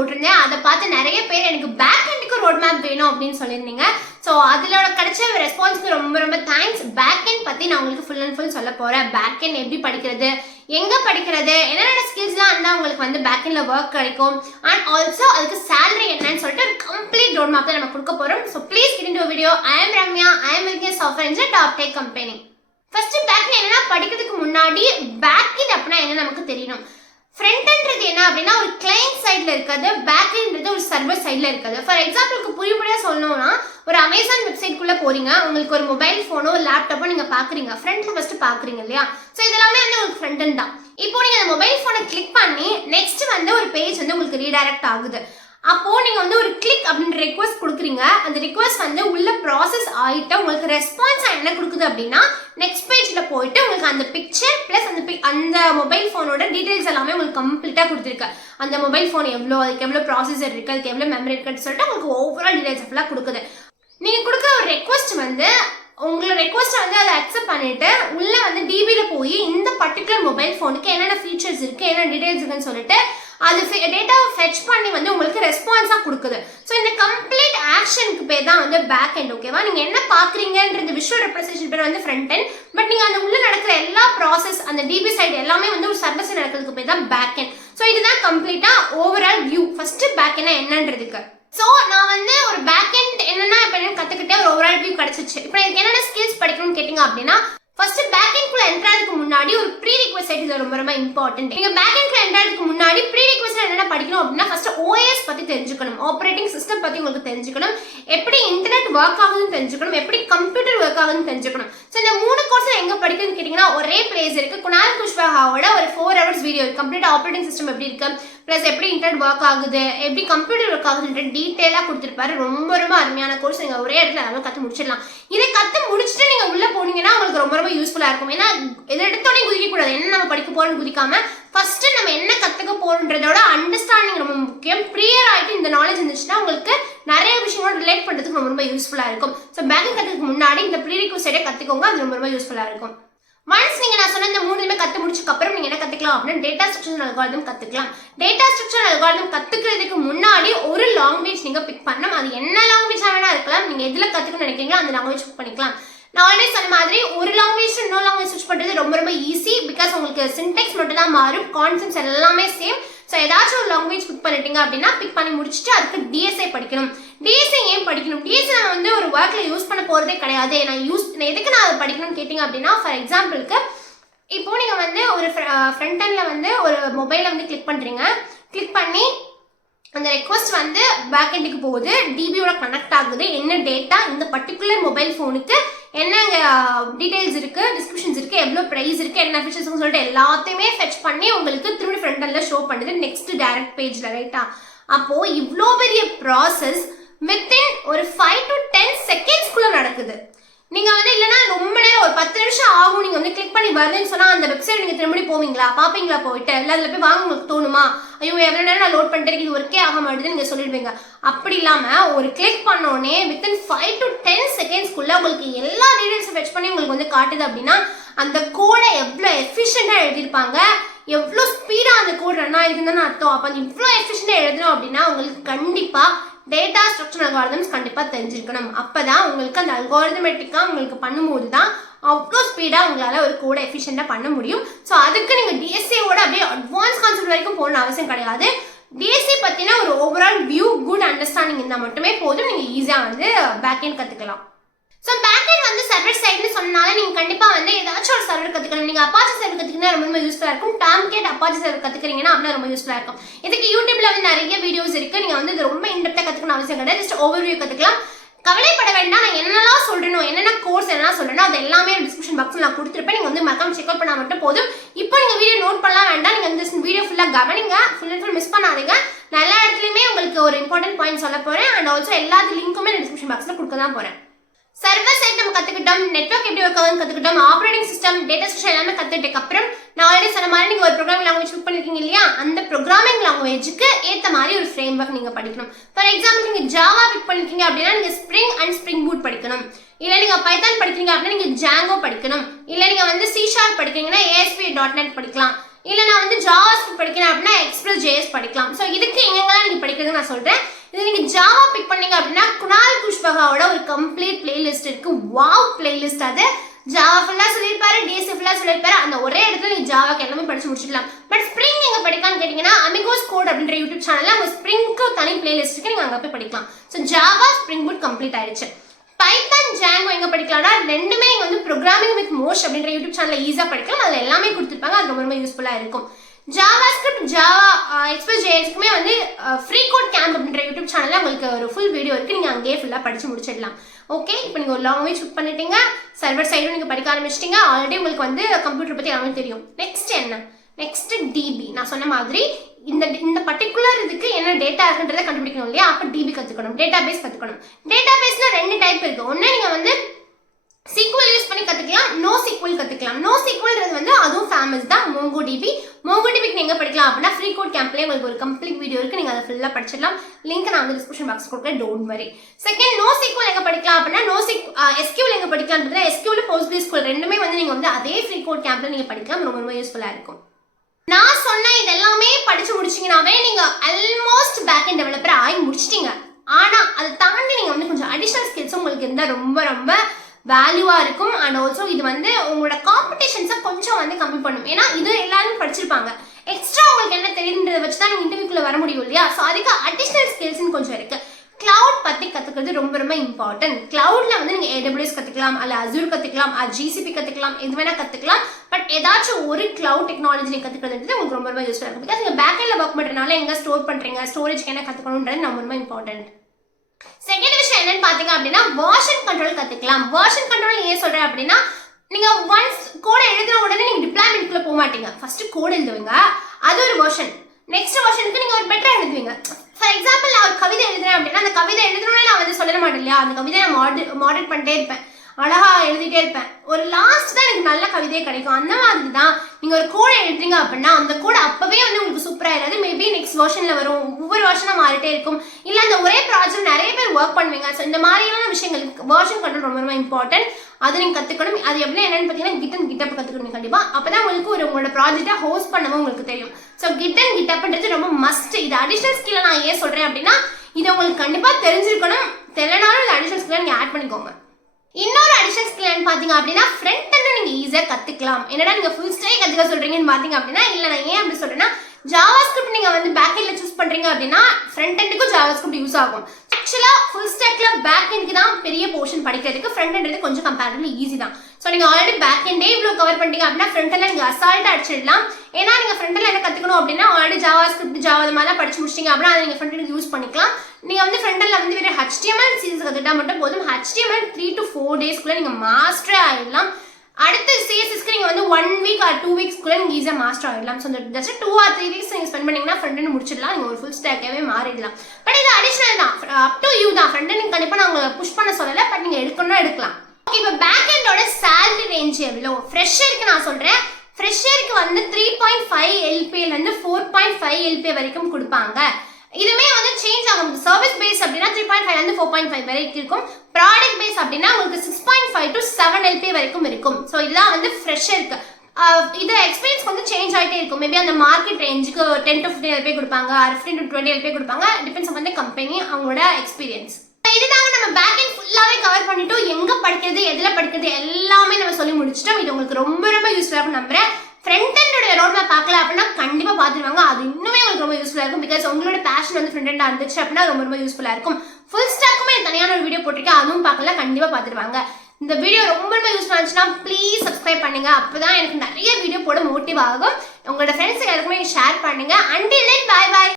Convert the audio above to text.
போட்டிருந்தேன். அதை பார்த்து நிறைய பேர் எனக்கு பேக் எண்டுக்கு ரோட் மேப் வேணும் அப்படின்னு சொல்லியிருந்தீங்க. ஸோ அதிலோட கிடைச்ச ரெஸ்பான்ஸ்க்கு ரொம்ப ரொம்ப தேங்க்ஸ். பேக் எண்ட் பற்றி நான் உங்களுக்கு ஃபுல் அண்ட் ஃபுல் சொல்ல போகிறேன். பேக் எண்ட் எப்படி படிக்கிறது, எங்கே படிக்கிறது, என்னென்ன ஸ்கில்ஸ்லாம் இருந்தால் உங்களுக்கு வந்து பேக் எண்டில் ஒர்க் கிடைக்கும், அண்ட் ஆல்சோ அதுக்கு சேலரி என்னன்னு சொல்லிட்டு ஒரு கம்ப்ளீட் ரோட் மேப் தான் நம்ம கொடுக்க போகிறோம். So please get into video. I am Ramya. I am working as software engineer top tech company. First back end என்னன்னா படிக்கிறதுக்கு முன்னாடி பேக் எண்ட் அப்படின்னா என்ன நமக்கு தெரியணும். ஃப்ரண்ட் எண்ட்றது என்ன அப்படின்னா ஒரு கிளையண்ட் சைடில் இருக்கிறது, பேக் எண்ட்றது ஒரு சர்வர் சைடில் இருக்கிறது. ஃபார் எக்ஸாம்பிளுக்கு புரியும்படியாக சொல்லணும்னா ஒரு அமேசான் வெப்சைட்குள்ளே போறீங்க, உங்களுக்கு ஒரு மொபைல் ஃபோனோ ஒரு லேப்டாப்போ நீங்கள் பார்க்குறீங்க, ஃப்ரண்ட்ல ஃபர்ஸ்ட் பார்க்குறீங்க இல்லையா. ஸோ இதெல்லாமே வந்து உங்களுக்கு ஃப்ரண்ட் எண்ட் தான். இப்போ நீங்கள் அந்த மொபைல் ஃபோனை கிளிக் பண்ணி நெக்ஸ்ட் வந்து ஒரு பேஜ் வந்து உங்களுக்கு ரீடைரக்ட் ஆகுது. அப்போ நீங்க வந்து ஒரு கிளிக் அப்படின்ற ரெக்வஸ்ட் கொடுக்குறீங்க. அந்த ரெக்வஸ்ட் வந்து உள்ள ப்ராசஸ் ஆகிட்டு உங்களுக்கு ரெஸ்பான்ஸ் என்ன கொடுக்குது அப்படின்னா நெக்ஸ்ட் பேஜ்ல போயிட்டு உங்களுக்கு அந்த பிக்சர் பிளஸ் அந்த மொபைல் ஃபோனோட டீடைல்ஸ் எல்லாமே உங்களுக்கு கம்ப்ளீட்டா கொடுத்துருக்கு. அந்த மொபைல் ஃபோன் எவ்வளோ, அதுக்கு எவ்வளோ ப்ராசஸர் இருக்கு, அதுக்கு எவ்வளோ மெமரி இருக்குன்னு சொல்லிட்டு உங்களுக்கு ஓவரால் டீடைல்ஸ் ஃபுல்லாக கொடுக்குது. நீங்க கொடுக்குற ஒரு ரெக்வஸ்ட் வந்து உங்களோட ரெக்வஸ்ட்டை வந்து அதை அக்செப்ட் பண்ணிட்டு உள்ள வந்து டிபியில போய் இந்த பர்டிகுலர் மொபைல் ஃபோனுக்கு என்னென்ன ஃபீச்சர்ஸ் இருக்கு, என்னென்ன டீடைல்ஸ் இருக்குன்னு சொல்லிட்டு அது டேட்டாவை ஃபெச் பண்ணி வந்து உங்களுக்கு ரெஸ்பான்ஸாக கொடுக்குது. ஸோ இந்த கம்ப்ளீட் ஆக்ஷனுக்கு பேர் தான் வந்து பேக் எண்ட். ஓகேவா, நீங்கள் என்ன பார்க்குறீங்கன்றது விஷுவல் ரெப்ரஸன்டேஷன் பேர் வந்து ஃப்ரண்ட் எண்ட். பட் நீங்கள் அந்த உள்ள நடக்கிற எல்லா ப்ராசஸ் அந்த டிபி சைடு எல்லாமே வந்து ஒரு சர்வீஸ் நடக்கிறதுக்கு பேர் தான் பேக் எண்ட். ஸோ இதுதான் கம்ப்ளீட்டாக overall view. First back end என்னன்றதுக்கு. ஸோ நான் வந்து ஒரு பேக் எண்ட் என்னன்னா இப்போ என்ன கற்றுக்கிட்டே ஒரு ஓவரால் வியூ கிடச்சிச்சு. இப்போ எனக்கு என்னென்ன ஸ்கில்ஸ் படிக்கணும்னு கேட்டிங்க அப்படின்னா ஃபர்ஸ்ட் பேக் எண்ட்குள்ள என்ட்ரதுக்கு முன்னாடி ஒரு ப்ரீ ரிக்வெஸ்ட் இது ரொம்ப ரொம்ப இம்பார்ட்டன்ட். நீங்க பேக் எண்ட்குள்ள என்ட்ரதுக்கு முன்னாடி ப்ரீ ரிக்வெஸ்ட் என்னென்ன படிக்கணும் அப்படின்னா ஃபர்ஸ்ட் ஓஎஸ் பத்தி தெரிஞ்சுக்கணும், ஆப்ரேட்டிங் சிஸ்டம் பத்தி உங்களுக்கு தெரிஞ்சுக்கணும், எப்படி இன்டர்நெட் ஒர்க் ஆகுதுன்னு தெரிஞ்சுக்கணும், எப்படி கம்ப்யூட்டர் ஒர்க் ஆகுதுன்னு தெரிஞ்சுக்கணும். ஸோ இந்த 3 கோர்ஸ் எங்க படிக்கணும்னு கேட்டீங்கன்னா ஒரே பிளேஸ் இருக்கு. குணால் குஷ்வாஹாவோட ஒரு 4 hours video complete operating system எப்படி இருக்கு, பிளஸ் எப்படி இன்டர்நெட் ஒர்க் ஆகுது, எப்படி கம்ப்யூட்டர் ஒர்க் ஆகுதுன்ற டீட்டெயிலாக கொடுத்துருப்பாரு. ரொம்ப ரொம்ப அருமையான கோர்ஸ். நீங்கள் ஒரே இடத்துல எல்லாமே கற்று முடிச்சிடலாம். இதை கற்று முடிச்சுட்டு நீங்கள் உள்ளே போனீங்கன்னா உங்களுக்கு ரொம்ப ரொம்ப யூஸ்ஃபுல்லாக இருக்கும். ஏன்னா இதை எடுத்தோடனே குதிக்கக்கூடாது. என்ன நம்ம படிக்க போகிறோம்னு குதிக்காம ஃபர்ஸ்ட் நம்ம என்ன கற்றுக்க போகிறோன்றதோட அண்டர்ஸ்டாண்டிங் ரொம்ப முக்கியம். ப்ரியர் ஆகிட்டு இந்த நாலேஜ் இருந்துச்சுன்னா உங்களுக்கு நிறைய விஷயங்களோட ரிலேட் பண்ணுறதுக்கு ரொம்ப ரொம்ப யூஸ்ஃபுல்லாக இருக்கும். ஸோ பேக்கிங் கற்றுக்கு முன்னாடி இந்த ப்ரீ ரிக்வெஸ்ட்டை கற்றுக்கோங்க. அது ரொம்ப ரொம்ப யூஸ்ஃபுல்லாக இருக்கும். ஒன்ஸ் நீங்க நான் சொன்ன இந்த 3 கத்து முடிச்சதுக்கு அப்புறம் நீங்க என்ன கத்துக்கலாம் அப்படின்னா டேட்டா ஸ்ட்ரக்சர் அல்காரிதம் கத்துக்கலாம். டேட்டா ஸ்ட்ரக்சர் அல்காரிதம் கத்துக்கிறதுக்கு முன்னாடி ஒரு லாங்குவேஜ் நீங்க பிக் பண்ணணும். அது என்ன லாங்குவேஜா வேணா இருக்கலாம். நீங்க எதுல கத்துக்கணும்னு நினைக்கிறீங்களோ அந்த லாங்குவேஜ் பிக் பண்ணிக்கலாம். நான் ஆல்ரெடி சொன்ன மாதிரி ஒரு லாங்குவேஜ் இன்னொரு லாங்குவேஜ் ஸ்விட்ச் பண்றது ரொம்ப ரொம்ப ஈஸி. பிகாஸ் உங்களுக்கு சின்டெக்ஸ் மட்டும் தான் மாறும், கான்செப்ட்ஸ் எல்லாமே சேம். ஸோ ஏதாச்சும் ஒரு லாங்குவேஜ் பிக் பண்ணிட்டீங்க அப்படின்னா பிக் பண்ணி முடிச்சுட்டு அதுக்கு டிஎஸ்ஐ படிக்கணும். டிஎஸ்ஐ ஏன் படிக்கணும்? டிஎஸ்ஐ நம்ம வந்து ஒரு ஒர்க்கில் யூஸ் பண்ண போகிறதே கிடையாது. எதுக்கு நான் அதை படிக்கணும்னு கேட்டிங்க அப்படின்னா ஃபார் எக்ஸாம்பிளுக்கு இப்போ நீங்கள் வந்து ஒரு ஃப்ரண்ட் எண்டில் வந்து ஒரு மொபைலை வந்து கிளிக் பண்ணுறீங்க. கிளிக் பண்ணி அந்த ரெக்வஸ்ட் வந்து பேக் எண்டுக்கு போகுது, டிபியோட கனெக்ட் ஆகுது. என்ன டேட்டா, இந்த பர்டிகுலர் மொபைல் ஃபோனுக்கு என்ன டீடைல்ஸ் இருக்கு, டிஸ்கிரிப்ஷன்ஸ் இருக்கு, எவ்வளோ ப்ரைஸ் இருக்கு, என்ன ஃபீச்சர்ஸ் சொல்லிட்டு எல்லாத்தையுமே ஃபெச் பண்ணி உங்களுக்கு திரும்பி ஃப்ரண்ட் எண்டில் ஷோ பண்ணுது நெக்ஸ்ட் டைரக்ட் பேஜில். ரைட்டா? அப்போ இவ்வளோ பெரிய ப்ராசஸ் வித்தின் ஒரு 5 to 10 செகண்ட்ஸ்குள்ள நடக்குது. நீங்க வந்து இல்லைன்னா ரொம்ப நேரம் ஒரு 10 நிமிஷம் ஆகும். நீங்க வந்து கிளிக் பண்ணி வருதுன்னு சொன்னா அந்த வெப்சைட் நீங்க திரும்பி போவீங்களா, பாப்பீங்களா? போயிட்டு இல்லை அதில் போய் வாங்க உங்களுக்கு தோணுமா? ஐயோ எவ்வளோ நேரம் நான் லோட் பண்ணிட்டு இது ஒர்க்கே ஆக மாட்டேது நீங்க சொல்லிடுவீங்க. அப்படி இல்லாம ஒரு கிளிக் பண்ணோடனே வித்தின் 5 to 10 செகண்ட்ஸ்குள்ள உங்களுக்கு எல்லா டீடைல்ஸும் ஃபெச் பண்ணி உங்களுக்கு வந்து காட்டுது. அப்படின்னா அந்த கோடை எவ்வளோ எஃபிஷியண்டா எழுதியிருப்பாங்க, எவ்வளோ ஸ்பீடா அந்த கோட் ரன் ஆயிருக்குன்னு அர்த்தம். அப்போ அது இவ்வளோ எஃபிஷியண்டா எழுதணும் அப்படின்னா உங்களுக்கு கண்டிப்பா டேட்டா ஸ்ட்ரக்சர் அல்காரிதம்ஸ் கண்டிப்பாக தெரிஞ்சிருக்கணும். அப்போ தான் உங்களுக்கு அந்த அல்காரிதமேட்டிக்காக உங்களுக்கு பண்ணும்போது தான் அவ்வளோ ஸ்பீடாக உங்களால் ஒரு கோடை எஃபிஷியண்டாக பண்ண முடியும். ஸோ அதுக்கு நீங்கள் டிஎஸ்சியோட அப்படியே அட்வான்ஸ் கான்செப்ட் வரைக்கும் போகணும்னு அவசியம் கிடையாது. டிஎஸ்சி பற்றின ஒரு ஓவரால் வியூ, குட் அண்டர்ஸ்டாண்டிங் இருந்தால் மட்டுமே போதும். நீங்கள் ஈஸியாக வந்து பேக் எண்ட் கற்றுக்கலாம். ஸோ பேக் எண்ட் வந்து சர்வர் சைடுன்னு சொன்னால நீங்கள் கண்டிப்பாக வந்து ஏதாச்சும் ஒரு சர்வர் கற்றுக்கணும். நீங்கள் அப்பாச்சி சர்வர் கற்றுக்கினா ரொம்ப யூஸ்ஃபுல்லாக இருக்கும். டாம்கேட் அப்பாச்சி சர்வர் கற்றுக்கிறீங்கன்னா அப்படின்னா ரொம்ப யூஸ்ஃபுல்லாக இருக்கும். இதுக்கு யூடியூப்ல வந்து நிறைய வீடியோஸ் இருக்குது. நீங்கள் வந்து இது ரொம்ப இன்டெப்த்தாக கற்றுக்கணும் அவசியம் கிடையாது. ஜஸ்ட் ஓவர்வியூ கற்றுக்கலாம். கவலைப்பட வேண்டாம். நான் என்னெல்லாம் சொல்கிறேனோ, என்னென்ன கோர்ஸ் என்னெல்லாம் சொல்கிறேனோ அது எல்லாமே டிஸ்கிரிப்ஷன் பாக்ஸில் நான் கொடுத்துருப்பேன். நீங்கள் வந்து மறக்காம செக் அவுட் பண்ணால் மட்டும் போதும். இப்போ நீங்கள் வீடியோ நோட் பண்ணலாம் வேண்டாம். நீங்கள் வந்து வீடியோ ஃபுல்லாக கவனிங்க, ஃபுல் அண்ட் ஃபுல் மிஸ் பண்ணாதீங்க. நான் எல்லா இடத்துலையுமே உங்களுக்கு ஒரு இம்பார்ட்டன்ட் பாயிண்ட் சொல்ல போகிறேன். அண்ட் ஆல்சோ எல்லாத்து லிங்க்குமே டிஸ்கிரிப்ஷன் பாக்ஸில் கொடுக்க தான் போகிறேன். சர்வர் சைட் நம்ம கற்றுக்கிட்டோம், நெட்வொர்க் எப்படி ஒர்க் ஆகுதுன்னு கற்றுக்கிட்டோம், ஆப்ரேட்டிங் சிஸ்டம், டேட்டா ஸ்ட்ரக்சர் எல்லாமே கற்றுக்கிட்டதுக்கு அப்புறம் நான் ஆல்ரெடி சொன்ன மாதிரி நீங்கள் ஒரு ப்ரோக்ராமிங் லாங்குவேஜ் புக் பண்ணிருக்கீங்க இல்லையா, அந்த ப்ரோக்ராமிங் லாங்குவேஜுக்கு ஏற்ற மாதிரி ஒரு ஃப்ரேம் ஒர்க் நீங்கள் படிக்கணும். ஃபார் எக்ஸாம்பிள் நீங்கள் ஜாவா பிக் பண்ணிருக்கீங்க அப்படின்னா நீங்கள் ஸ்ப்ரிங் அண்ட் ஸ்ப்ரிங் பூட் படிக்கணும். இல்லை நீங்கள் பைத்தான் படிக்கிறீங்க அப்படின்னா நீங்கள் ஜாங்கோ படிக்கணும். இல்லை நீங்கள் வந்து C# படிக்கிறீங்கன்னா ASP.NET படிக்கலாம். இல்லை நான் வந்து ஜாவா ஸ்கிரிப்ட் படிக்கிறேன் அப்படின்னா Express.js ஜேஎஸ் படிக்கலாம். ஸோ இதுக்கு எங்கெங்கெல்லாம் நீங்க படிக்கிறது நான் சொல்றேன். இது நீங்க ஜாவா பிக் பண்ணீங்க அப்படின்னா குணால் குஷ்வகாவோட ஒரு கம்ப்ளீட் பிளேலிஸ்ட் இருக்கு. Wow playlist. அது ஜாவா ஃபுல்லா சொல்லியிருப்பாரு, டிஎஸ்சி ஃபுல்லா சொல்லியிருப்பாரு. அந்த ஒரே இடத்துல நீங்க ஜாவாக்கு எல்லாமே படிச்சு முடிச்சிடலாம். பட் ஸ்ப்ரிங் எங்க படிக்கலாம்னு கேட்டீங்கன்னா அமிகோஸ் கோட் அப்படின்ற யூடியூப் சேனல்ல உங்க ஸ்ப்ரிங்க்கு தனி பிளேலிஸ்ட் இருக்கு, நீங்க அங்க போய் படிக்கலாம். So Java spring boot complete ஆயிடுச்சு. பைத்தான் ஜாங்கோ எங்க படிக்கலாம்னா ரெண்டுமே இங்க வந்து ப்ரோக்ராமிங் வித் மோஷ் அப்படின்ற யூடியூப் சேனல்ல ஈஸியா படிக்கலாம். அதுல எல்லாமே கொடுத்துருப்பாங்க, அது ரொம்ப யூஸ்ஃபுல்லா இருக்கும். ஜாவாஸ்கிரிப்ட், ஜாவா எக்ஸ்பிரஸ் ஜேஎஸ்க்குமே வந்து ஃப்ரீ கோட் கேம்ப் அப்படின்ற யூடியூப் சேனல்ல உங்களுக்கு ஒரு ஃபுல் வீடியோ இருக்கு, நீங்க அங்கேயே ஃபுல்லா படிச்சு முடிச்சிடலாம். ஓகே, இப்போ நீங்க ஒரு லாங்குவேஜ் சூஸ் பண்ணிட்டீங்க, சர்வர் சைடும் நீங்க படிக்க ஆரம்பிச்சிட்டீங்க, ஆல்ரெடி உங்களுக்கு வந்து கம்ப்யூட்டர் பத்தி எல்லாமே தெரியும். நெக்ஸ்ட் என்ன? Next DP. நான் சொன்ன மாதிரி இந்த பர்டிகுலர் இதுக்கு என்ன டேட்டா இருக்குன்றதை கண்டுபிடிக்கணும் இல்லையா? அப்போ டிபி கத்துக்கணும், டேட்டா பேஸ் கத்துக்கணும். டேட்டா பேஸ்ல 2 டைப் இருக்கு. ஒன்னு நீங்க வந்து SQL யூஸ் பண்ணி கத்துக்கலாம், நோ SQL கத்துக்கலாம். நோ SQLன்றது வந்து அதுவும் ஃபேமஸ் தான், MongoDB. MongoDBக்கு நீங்க படிக்கலாம் அப்படின்னா ஃப்ரீ கோட் கேம்ப்லயே உங்களுக்கு ஒரு கம்ப்ளீட் வீடியோ இருக்கு, நீங்க அதை ஃபுல்லா படிச்சிடலாம். லிங்க் நான் வந்து டிஸ்கிரிப்ஷன் பாக்ஸ் கொடுக்குறேன், don't worry. Second, no SQL எங்க படிக்கலாம் அப்படின்னா SQL எங்க படிக்கலாம்? SQL PostgreSQL ரெண்டுமே வந்து நீங்க வந்து அதே ஃப்ரீ கோட் கேம்ப்ல நீங்க படிக்கலாம், ரொம்ப யூஸ்ஃபுல்லா இருக்கும். நான் சொன்ன இதெல்லாமே படிச்சு முடிச்சீங்கன்னாவே நீங்க ஆல்மோஸ்ட் பேக் எண்ட் டெவலப்பர் ஆகி முடிச்சிட்டீங்க. ஆனா அதை தாண்டி நீங்க வந்து கொஞ்சம் அடிஷனல் ஸ்கில்ஸ் உங்களுக்கு இருந்தா ரொம்ப வேல்யூவா இருக்கும். அண்ட் ஆல்சோ இது வந்து உங்களோட காம்படிஷன்ஸை கொஞ்சம் வந்து கம்மி பண்ணும். ஏன்னா இது எல்லாரும் படிச்சிருப்பாங்க, எக்ஸ்ட்ரா உங்களுக்கு என்ன தெரியுன்றதை வச்சு தான் நீங்க இன்டர்வியூக்குள்ள வர முடியும் இல்லையா? ஸோ அதுக்கு அடிஷனல் ஸ்கில்ஸ்ன்னு கொஞ்சம் இருக்கு. கிளவுட் பத்தி கத்துக்கிறது ரொம்ப இம்பார்ட்டன்ட். கிளவுட்ல வந்து நீங்க AWS கத்துக்கலாம், அல்ல அசூர் கத்துக்கலாம், GCP கத்துக்கலாம், எது வேணா கத்துக்கலாம். பட் ஏதாச்சும் ஒரு கிளவுட் டெக்னாலஜி நீங்க கத்துக்கிறது உங்களுக்கு ரொம்ப யூஸ்ஃபுல்லா இருக்கும். பிகாஸ் நீங்க பேக் எண்ட்ல ஒர்க் பண்றதுனால எங்க ஸ்டோர் பண்றீங்க, ஸ்டோரேஜ்க்கு என்ன கத்துக்கணும்ன்றது ரொம்ப இம்பார்ட்டன்ட். செகண்ட் விஷயம் என்னன்னு பாத்தீங்க அப்படின்னா வெர்ஷன் கண்ட்ரோல் கத்துக்கலாம். வெர்ஷன் கண்ட்ரோல் ஏன் சொல்றேன் அப்படின்னா நீங்க ஒன்ஸ் கோட எழுதின உடனே நீங்க டிப்ளாய்மென்ட்குள்ள போக மாட்டீங்க. ஃபர்ஸ்ட் கோட் எழுதுவீங்க, அது ஒரு வெர்ஷன். நெக்ஸ்ட் வெர்ஷனுக்கு நீங்க ஒரு பெட்டரா எழுதுவீங்க. ஃபார் எக்ஸாம்பிள் நான் ஒரு கவிதை எழுதுறேன் அப்படின்னா அந்த கவிதை எழுதுனோடனே நான் வந்து சொல்ல மாட்டேன் இல்லையா? அந்த கவிதை நான் மாடரேட் பண்ணிட்டே இருப்பேன், அழகா எழுதிட்டே இருப்பேன். ஒரு லாஸ்ட் தான் எனக்கு நல்ல கவிதையே கிடைக்கும். அந்த மாதிரி தான் நீங்க ஒரு கோடை எழுதுறீங்க அப்படின்னா அந்த கோடை அப்பவே வந்து உங்களுக்கு சூப்பரா இல்லாது, மேபி நெக்ஸ்ட் வெர்ஷன்ல வரும், ஒவ்வொரு வெர்ஷனா மாறிட்டே இருக்கும். இல்ல அந்த ஒரே ப்ராஜெக்ட் நிறைய பேர் ஒர்க் பண்ணுவீங்க. ஸோ இந்த மாதிரியான விஷயங்களுக்கு வெர்ஷன் கண்ட்ரோல் ரொம்ப இம்பார்ட்டன்ட். அது நீங்க கத்துக்கணும். அது எப்படி என்னன்னு பாத்தீங்கன்னா கிட் அண்ட் கிட்டப் கத்துக்கணும் கண்டிப்பா. அப்பதான் உங்களுக்கு உங்களோட ப்ராஜெக்டை ஹோஸ்ட் பண்ணவும் உங்களுக்கு தெரியும். ஸோ கிட் அண்ட் கிட்டப்ன்றது ரொம்ப மஸ்ட். இது அடிஷனல் ஸ்கில்ல நான் ஏன் சொல்றேன் அப்படின்னா இது உங்களுக்கு கண்டிப்பா தெரிஞ்சிருக்கணும். தெரியலனாலும் இந்த அடிஷனல் ஸ்கில்ல நீங்க ஆட் பண்ணிக்கோங்க. இன்னொரு அடிஷனல் ஸ்கில் பாத்தீங்க அப்படின்னா ஃப்ரண்ட் எண்ட் நீங்க ஈஸியா கத்துக்கலாம். என்னடா நீங்க ஃபுல் ஸ்டாக் கத்துக்க சொல்றீங்கன்னு பாத்தீங்க அப்படின்னா இல்ல, நான் ஏன் அப்படி சொல்றேன்னா ஜாவாஸ்கிரிப்ட் நீங்க வந்து பேக் எண்ட்ல சூஸ் பண்றீங்க அப்படின்னா ஃப்ரண்ட் எண்டுக்கும் ஜாவாஸ்கிரிப்ட் யூஸ் ஆகும். ஆக்சுவலா ஃபுல் ஸ்டாக்ல பேக் எண்டுக்கு தான் பெரிய போர்ஷன் படிக்கிறதுக்கு, ஃப்ரண்ட் எண்ட் கொஞ்சம் கம்பேரிட்டிவ்லி ஈஸி தான். ஸோ நீங்க ஆல்ரெடி பேக் எண்டே இவ்வளவு கவர் பண்ணிட்டீங்க அப்படின்னா ஃப்ரண்ட் எண்ட்ல நீங்க அசால்ட்டா அடிச்சிடலாம். ஏன்னா நீங்க ஃப்ரண்ட் எண்ட்ல என்ன கத்துக்கணும் அப்படின்னா ஆல்ரெடி ஜாவாஸ்கிரிப்ட், ஜாவா இது மாதிரிலாம் படிச்சு முடிச்சிட்டீங்க அப்படின்னா அதை நீங்க ஃப்ரண்ட் எண்ட் யூஸ் பண்ணிக்கலாம். நீங்க வந்து ஃப்ரண்ட் எண்ட்ல வந்து வேற HTML CSS கத்துட்டா மட்டும் போதும். HTML 3 to 4 daysக்குள்ள நீங்க மாஸ்டர் ஆயிடலாம். அடுத்து CSSக்கு நீங்க வந்து 1 week or 2 weeksக்குள்ள நீங்க ஈஸியா மாஸ்டர் ஆயிடலாம். ஸோ ஜஸ்ட் 2 or 3 weeks நீங்க ஸ்பெண்ட் பண்ணீங்கன்னா ஃப்ரண்ட் எண்ட் முடிச்சிடலாம், நீங்க ஒரு ஃபுல் ஸ்டாக்காவே மாறிடலாம். பட் இது அடிஷனல் தான், அப் டு யூ தான். ஃப்ரண்ட் எண்ட் கண்டிப்பா நான் உங்களை புஷ் பண்ண சொல்லல, பட் நீங்க எடுக்கணும்னா எடுக்கலாம். இப்போ பேக் எண்டோட salary range எவ்வளோ? ஃப்ரெஷருக்கு நான் சொல்றேன், ஃப்ரெஷருக்கு வந்து 3.5 LPA ல இருந்து 4.5 LPA வரைக்கும் கொடுப்பாங்க. இதுமே வந்து சேஞ்ச் ஆகும். சர்வீஸ் பேஸ் அப்படின்னா 3.5 ல இருந்து 4.5 வரைக்கும் இருக்கும். ப்ராடக்ட் பேஸ் அப்படின்னா உங்களுக்கு 6.5 to 7 LPA வரைக்கும் இருக்கும். ஸோ இதுதான் வந்து ஃப்ரெஷருக்கு. இது எக்ஸ்பீரியன்ஸ் வந்து சேஞ்ச் ஆகிட்டே இருக்கும். மேபி அந்த மார்க்கெட் ரேஞ்சுக்கு 10 to 15 LPA கொடுப்பாங்க, 15 to 20 LPA கொடுப்பாங்க. டிபெண்ட்ஸ் ஆன் தி கம்பெனி, அவங்களோட எக்ஸ்பீரியன்ஸ். இதுதாங்க நம்ம பேக் எண்ட் ஃபுல்லாவே கவர் பண்ணிட்டோம். எங்க படிக்கிறது, எதுல படிக்கிறது எல்லாமே நம்ம சொல்லி முடிச்சிட்டோம். இது உங்களுக்கு ரொம்ப யூஸ்ஃபுல்லா இருக்கும் நம்புறேன். ஃப்ரண்ட் எண்டோட ரோட் மேப் பார்க்கல அப்படின்னா கண்டிப்பா பாத்துருவாங்க. அது இன்னுமே உங்களுக்கு ரொம்ப யூஸ்ஃபுல்லா இருக்கும். பிகாஸ் உங்களோட பேஷன் வந்து ஃப்ரண்ட் எண்டா இருந்துச்சு அப்படின்னா ரொம்ப யூஸ்ஃபுல்லா இருக்கும். ஃபுல் ஸ்டாக்குமே தனியான ஒரு வீடியோ போட்டிருக்கேன், அதுவும் பார்க்கல, கண்டிப்பா பாத்துருவாங்க. இந்த வீடியோ ரொம்ப யூஸ்ஃபுல்லா இருந்துச்சுன்னா ப்ளீஸ் சப்ஸ்கிரைப் பண்ணுங்க. அப்பதான் எனக்கு நிறைய வீடியோ போட மோட்டிவ் ஆகும். உங்களோட ஃப்ரெண்ட்ஸ் எல்லாருக்குமே ஷேர் பண்ணுங்க. Until then bye by.